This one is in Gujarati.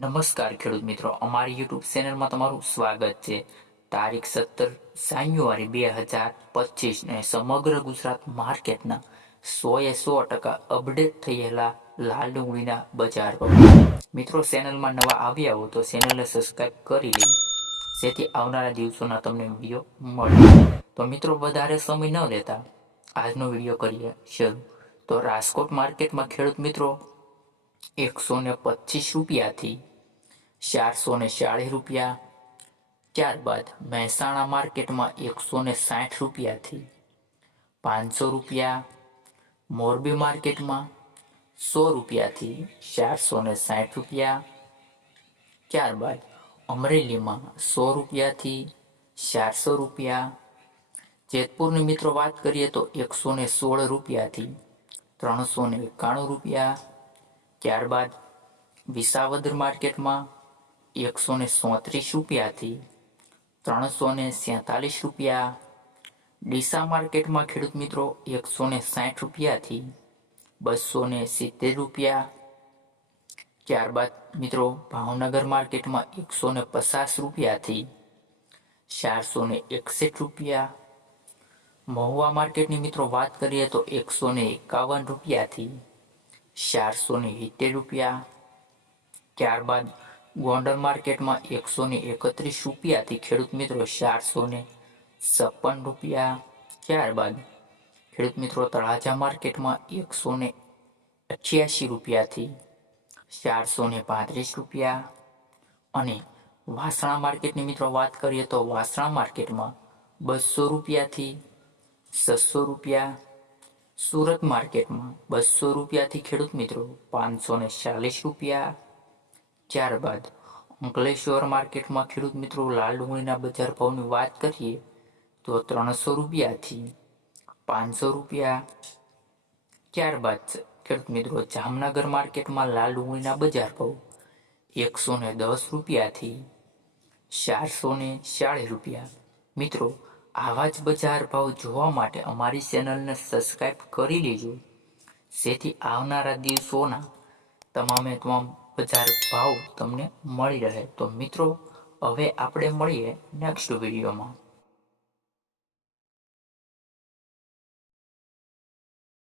નમસ્કાર ખેડૂત મિત્રો. અમારી યુટ્યુબ ચેનલમાં તમારું સ્વાગત છે. તારીખ સત્તર જાન્યુઆરી બે હજાર પચીસને સમગ્ર ગુજરાત માર્કેટના સો એ સો ટકા અપડેટ થયેલા લાલ ડુંગળીના બજાર પર મિત્રો ચેનલમાં નવા આવ્યા હો તો ચેનલને સબસ્ક્રાઈબ કરી લે જેથી આવનારા દિવસોના તમને વીડિયો મળે. તો મિત્રો, વધારે સમય ન લેતા આજનો વીડિયો કરીએ શરૂ. તો રાજકોટ માર્કેટમાં ખેડૂત મિત્રો, એકસો ને પચીસ રૂપિયાથી ચારસો ને ચાળીસ રૂપિયા. ત્યારબાદ મહેસાણા માર્કેટમાં એકસો ને સાઠ રૂપિયાથી પાંચસો રૂપિયા. મોરબી માર્કેટમાં સો રૂપિયાથી ચારસો ને સાઠ રૂપિયા. ત્યારબાદ અમરેલીમાં સો રૂપિયાથી ચારસો રૂપિયા. જેતપુરની મિત્રો વાત કરીએ તો એકસો ને સોળ રૂપિયાથી ત્રણસો ને એકાણું રૂપિયા. ત્યારબાદ વિસાવદર માર્કેટમાં એકસો ને સોત્રીસ રૂપિયાથી ત્રણસો ને સેતાલીસ રૂપિયા. ડીસા માર્કેટમાં ખેડૂત મિત્રો એકસો ને સાઠ રૂપિયાથી બસો ને સિત્તેર રૂપિયા. ત્યારબાદ મિત્રો ભાવનગર માર્કેટમાં એકસો ને પચાસ રૂપિયાથી ચારસો ને એકસઠ રૂપિયા. મહુવા માર્કેટની મિત્રો વાત કરીએ તો એકસો ને એકાવન રૂપિયાથી ચારસો ને સિત્તેર રૂપિયા. ત્યારબાદ ગોંડલ માર્કેટમાં એકસો ને એકત્રીસ રૂપિયાથી ખેડૂત મિત્રો ચારસો ને છપ્પન રૂપિયા. ત્યારબાદ ખેડૂત મિત્રો તળાજા માર્કેટમાં એકસો ને અઠ્યાસી રૂપિયાથી ચારસો ને પાંત્રીસ રૂપિયા. અને વાસણા માર્કેટની મિત્રો વાત કરીએ તો વાસણા માર્કેટમાં બસો રૂપિયાથી છસો રૂપિયા. સુરત માર્કેટમાં બસો રૂપિયાથી ખેડૂત મિત્રો પાંચસો ને ચાલીસ રૂપિયા. ત્યારબાદ અંકલેશ્વર માર્કેટમાં ખેડૂત મિત્રો લાલ ડુંગળીના બજાર ભાવની વાત કરીએ, તો ત્રણસો રૂપિયાથી પાંચસો રૂપિયા. ત્યારબાદ ખેડૂત મિત્રો, જામનગર માર્કેટમાં લાલ ડુંગળીના બજાર ભાવ એકસો ને દસ રૂપિયાથી ચારસો ને ચાળીસ રૂપિયા. મિત્રો, આવા જ બજાર ભાવ જોવા માટે અમારી ચેનલને સબસ્ક્રાઈબ કરી લેજો. જેથી આવનારા દિવસોના તમામે તમામ બજાર ભાવ તમને મળી રહે. તો મિત્રો હવે આપણે મળીએ નેક્સ્ટ વિડીયોમાં